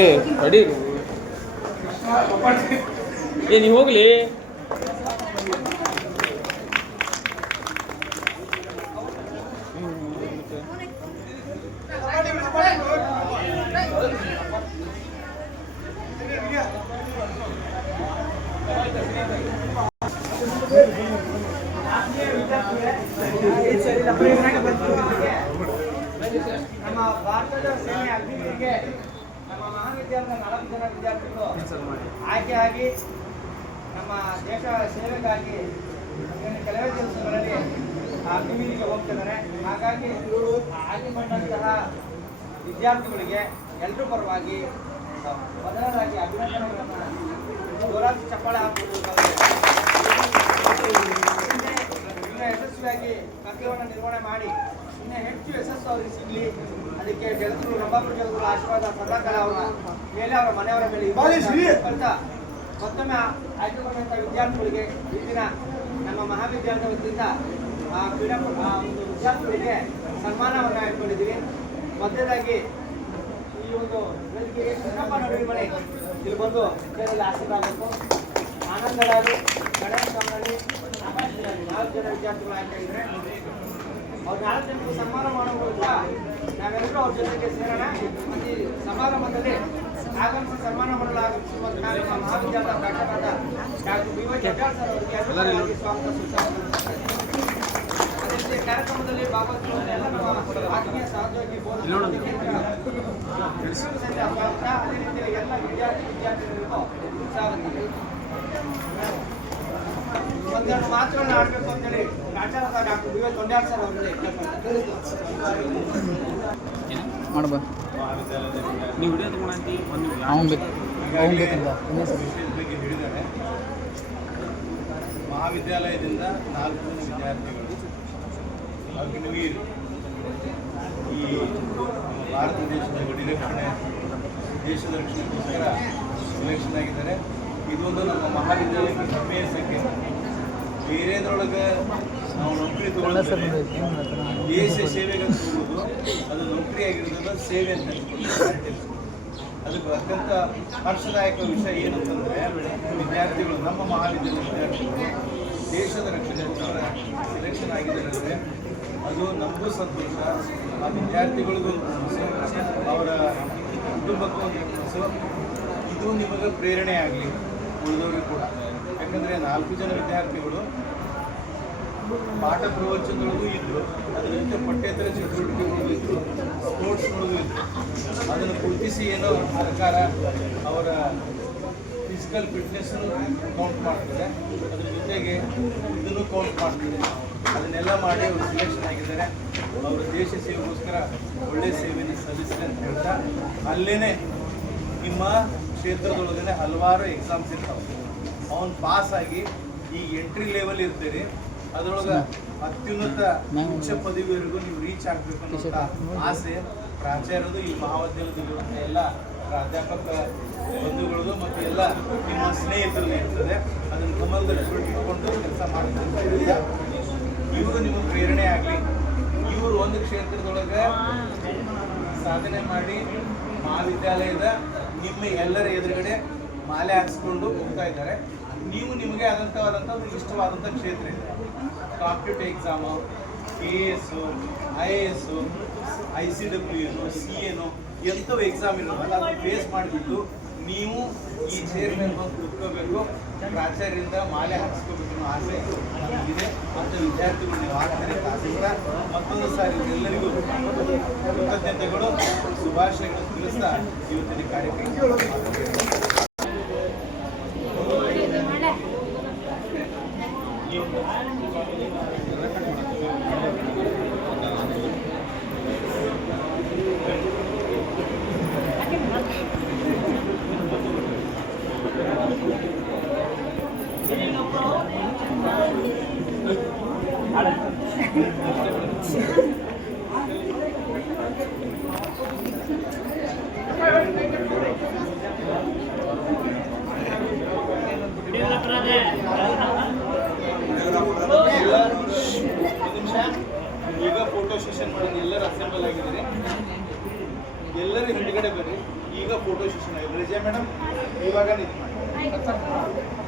ಏ ಅಡೀರು ಏ ನೀವು ಹೋಗ್ಲಿ ನಮ್ಮ ಭಾರತದ ಸೇನೆ ಅಗ್ನಿವೀರಿಗೆ ನಮ್ಮ ಮಹಾವಿದ್ಯಾಲಯದ 4 ಜನ ವಿದ್ಯಾರ್ಥಿಗಳು ಆಯ್ಕೆಯಾಗಿ ನಮ್ಮ ದೇಶ ಸೇವೆಗಾಗಿ ಕೆಲವೇ ದಿವಸಗಳಲ್ಲಿ ಅಗ್ನಿವೀರಿಗೆ ಹೋಗ್ತಿದ್ದಾರೆ. ಹಾಗಾಗಿ ಆಯ್ಕೆ ಬಂದಂತಹ ವಿದ್ಯಾರ್ಥಿಗಳಿಗೆ ಎಲ್ಲರೂ ಪರವಾಗಿ ಮೊದಲನೇದಾಗಿ ಅಭಿನಂದನೆಗಳನ್ನು ಜೋರಾಗಿ ಚಪ್ಪಾಳೆ ಹಾಕುವುದು ಇನ್ನೂ ಯಶಸ್ವಿಯಾಗಿ ಕರ್ತವ್ಯವನ್ನು ನಿರ್ವಹಣೆ ಮಾಡಿ ಇನ್ನೂ ಹೆಚ್ಚು ಯಶಸ್ಸು ಅವರಿಗೆ ಸಿಗಲಿ. ಅದಕ್ಕೆ ಜಗದ್ರು ರಂಭಾಪುರ ಜಗದ್ರು ಆಶೀರ್ವಾದ ಸದಾಕಾಲ ಅವರ ಮೇಲೆ ಅವರ ಮನೆಯವರ ಮೇಲೆ ಮತ್ತೊಮ್ಮೆ ಆಯ್ಕೆಗೊಂಡಂಥ ವಿದ್ಯಾರ್ಥಿಗಳಿಗೆ ಈ ದಿನ ನಮ್ಮ ಮಹಾವಿದ್ಯಾಲಯದ ವತಿಯಿಂದ ಕ್ರೀಡಾ ಒಂದು ವಿದ್ಯಾರ್ಥಿಗಳಿಗೆ ಸನ್ಮಾನವನ್ನು ಇಟ್ಕೊಂಡಿದ್ದೀವಿ. ಮೊದಲನೇದಾಗಿ ಈ ಒಂದು ವೇದಿಕೆಗೆ ಕೃಷ್ಣಪ್ಪ ನಡುವಿಮನೆ ಇಲ್ಲಿ ಬಂದು ವಿದ್ಯಾರ್ಥಿಗಳಿಗೆ ಆಶೀರ್ವಾದ ಆಗಬೇಕು. ಆನಂದರಾಜು, ಗಣೇಶ್ ಕಾಮನಹಳ್ಳಿ, 4 ಜನ ವಿದ್ಯಾರ್ಥಿಗಳು ಆಯ್ಕೆಯಾಗಿದ್ದಾರೆ. ಅವ್ರು 4 ಜನರು ಸನ್ಮಾನ ಮಾಡೋ ಮೂಲಕ ನಾವೆಲ್ಲರೂ ಅವ್ರ ಜೊತೆಗೆ ಸೇರೋಣ. ಮತ್ತು ಈ ಸಮಾರಂಭದಲ್ಲಿ ಆಗಮಿಸಿ ಸನ್ಮಾನ ಮಾಡಲು ಆಗಮಿಸುವಂತ ನಮ್ಮ ಮಹಾವಿದ್ಯಾಲಯದ ಪ್ರಾಚಾರ್ಯರಾದ ಡಾಕ್ಟರ್ B.Y. ಜಗ್ಗಾರ್ ಸರ್ ಅವರಿಗೆ ಎಲ್ಲರಿಗೂ ಸ್ವಾಗತ ಸೂಚಿಸುತ್ತೇನೆ. ಅದೇ ರೀತಿ ಕಾರ್ಯಕ್ರಮದಲ್ಲಿ ಭಾಗವಹಿಸುವ ಎಲ್ಲ ನಮ್ಮ ಆತ್ಮೀಯ ಸಹೋದ್ಯೋಗಿ ಸ್ವಾಗತ. ಅದೇ ರೀತಿಯಲ್ಲಿ ಎಲ್ಲ ವಿದ್ಯಾರ್ಥಿಗಳಿಗೂ ಸ್ವಾಗತ. ಒಂದೆರಡು ಮಾತುಗಳನ್ನ ಆಡಬೇಕು ಅಂತೇಳಿ ಪ್ರಾಚಾರ್ಯರಾದ ಡಾಕ್ಟರ್ B.Y. ಜಗ್ಗಾರ್ ಸರ್ ಅವರಿಗೆ ಮಾಡ್ಬ ನೀವು ವಿಡಿಯೋ ತಗೊಂಡು ಒಂದು ಹೇಳಿದ್ದಾರೆ. ಮಹಾವಿದ್ಯಾಲಯದಿಂದ 4 ವಿದ್ಯಾರ್ಥಿಗಳು ಅಗ್ನಿವೀರ್ ಈ ಭಾರತ ದೇಶದ ಗಡಿ ರಕ್ಷಣೆ ದೇಶದ ರಕ್ಷಣೆಗೋಸ್ಕರ ಸೆಲೆಕ್ಷನ್ ಆಗಿದ್ದಾರೆ. ಇದೊಂದು ನಮ್ಮ ಮಹಾವಿದ್ಯಾಲಯಕ್ಕೆ ಹೆಮ್ಮೆಯ ಸಂಖ್ಯೆ. ಬೇರೆದ್ರೊಳಗೆ ನಾವು ನೌಕರಿ ತಗೊಳ್ಳೋದು ದೇಶ ಸೇವೆಗೆ ತಗೊಳ್ಳೋದು ಅದು ನೌಕರಿ ಆಗಿರೋದಲ್ಲ, ಸೇವೆ ಅಂತ ಅದಕ್ಕೆ ಅತ್ಯಂತ ಹರ್ಷದಾಯಕ ವಿಷಯ ಏನಂತಂದರೆ ವಿದ್ಯಾರ್ಥಿಗಳು ನಮ್ಮ ಮಹಾವಿದ್ಯಾಲಯದ ವಿದ್ಯಾರ್ಥಿಗಳು ದೇಶದ ರಕ್ಷಣೆಗೋಸ್ಕರ ಸೆಲೆಕ್ಷನ್ ಆಗಿದ್ದಾರೆ ಅಂದರೆ ಅದು ನಮಗೂ ಸಂತೋಷ, ಆ ವಿದ್ಯಾರ್ಥಿಗಳಿಗೂ ಅವರ ಕುಟುಂಬಕ್ಕೂ ಒಂದು ಕನಸು. ಇದು ನಿಮಗೆ ಪ್ರೇರಣೆ ಆಗಲಿ ಉಳಿದವ್ರಿಗೆ ಕೂಡ. ಯಾಕಂದರೆ 4 ಜನ ವಿದ್ಯಾರ್ಥಿಗಳು ಪಾಠ ಪ್ರವಚನದೊಳಗೂ ಇದ್ದರು, ಅದರ ಜೊತೆ ಪಠ್ಯೇತರ ಚಟುವಟಿಕೆಗಳು ಇದ್ದರು, ಸ್ಪೋರ್ಟ್ಸ್ಗಳಿಗೂ ಇದ್ದರು. ಅದನ್ನು ಗುರುತಿಸಿ ಏನೋ ಸರ್ಕಾರ ಅವರ ಫಿಸಿಕಲ್ ಫಿಟ್ನೆಸ್ಸನ್ನು ಕೌಂಟ್ ಮಾಡ್ತದೆ, ಅದ್ರ ಜೊತೆಗೆ ಇದನ್ನು ಕೌಂಟ್ ಮಾಡ್ತದೆ. ಅದನ್ನೆಲ್ಲ ಮಾಡಿ ಅವರು ಸೆಲೆಕ್ಷನ್ ಆಗಿದ್ದಾರೆ. ಅವರ ದೇಶ ಸೇವೆಗೋಸ್ಕರ ಒಳ್ಳೆಯ ಸೇವೆಯನ್ನು ಸಲ್ಲಿಸಿದೆ ಅಂತ ಹೇಳ್ತಾ, ಅಲ್ಲೇ ನಿಮ್ಮ ಕ್ಷೇತ್ರದೊಳಗಡೆ ಹಲವಾರು ಎಕ್ಸಾಮ್ಸ್ ಇರ್ತಾವೆ. ಅವನು ಪಾಸ್ ಆಗಿ ಈಗ ಎಂಟ್ರಿ ಲೆವೆಲ್ ಇರ್ತೀರಿ, ಅದರೊಳಗೆ ಅತ್ಯುನ್ನತ ಉಚ್ಚ ಪದವಿವರೆಗೂ ನೀವು ರೀಚ್ ಆಗಬೇಕು ಅನ್ನೋಂಥ ಆಸೆ ಪ್ರಾಚಾರ್ಯರು ಈ ಮಹಾವಿದ್ಯಾಲಯದಲ್ಲಿರುವಂಥ ಎಲ್ಲ ಪ್ರಾಧ್ಯಾಪಕ ಬಂಧುಗಳದು ಮತ್ತು ಎಲ್ಲ ನಿಮ್ಮ ಸ್ನೇಹಿತರದ್ದು ಇರ್ತದೆ. ಅದನ್ನು ಗಮನದಲ್ಲಿ ಇಟ್ಕೊಂಡು ಕೆಲಸ ಮಾಡ್ತಿರ್ತಾರೆ. ಇವರು ನಿಮಗೆ ಪ್ರೇರಣೆ ಆಗಲಿ. ಇವರು ಒಂದು ಕ್ಷೇತ್ರದೊಳಗೆ ಸಾಧನೆ ಮಾಡಿ ಮಹಾವಿದ್ಯಾಲಯದ ನಿಮ್ಮ ಎಲ್ಲರ ಎದುರುಗಡೆ ಮಾಲೆ ಹಾಕ್ಸ್ಕೊಂಡು ಹೋಗ್ತಾ ಇದ್ದಾರೆ. ನೀವು ನಿಮಗೆ ಆದಂಥವಾದಂಥ ಒಂದು ಇಷ್ಟವಾದಂಥ ಕ್ಷೇತ್ರ ಇದೆ. Competitive exam, KS, IAS, ICW, CA ಎಂಥವು ಎಕ್ಸಾಮ್ ಇರೋಲ್ಲ, ಅದನ್ನು ಫೇಸ್ ಮಾಡಿಬಿಟ್ಟು ನೀವು ಈ ಚೇರ್ ಮೇಲೆ ಬಂದು ಕೂತ್ಕೋಬೇಕು, ಪ್ರಾಚಾರ್ಯರಿಂದ ಮಾಲೆ ಹಾಕಿಸ್ಕೋಬೇಕು ಅನ್ನೋ ಆಸೆ ನಮಗಿದೆ. ಮತ್ತು ವಿದ್ಯಾರ್ಥಿಗಳು ನೀವು ಆಗ್ತಾರೆ ಆಸೆಯಿಂದ ಮತ್ತೊಂದು ಸಾರಿ ಎಲ್ಲರಿಗೂ ಕೃತಜ್ಞತೆಗಳು, ಶುಭಾಶಯಗಳು ತಿಳಿಸ್ತಾ ಇವತ್ತಿನ ಕಾರ್ಯಕ್ರಮ ಫೋಟೋ ಸೆಷನ್ ಆಗಿದೆ. ವಿಜಯ ಮೇಡಮ್ ಇವಾಗ ನಿಂತು ಮಾಡಿ.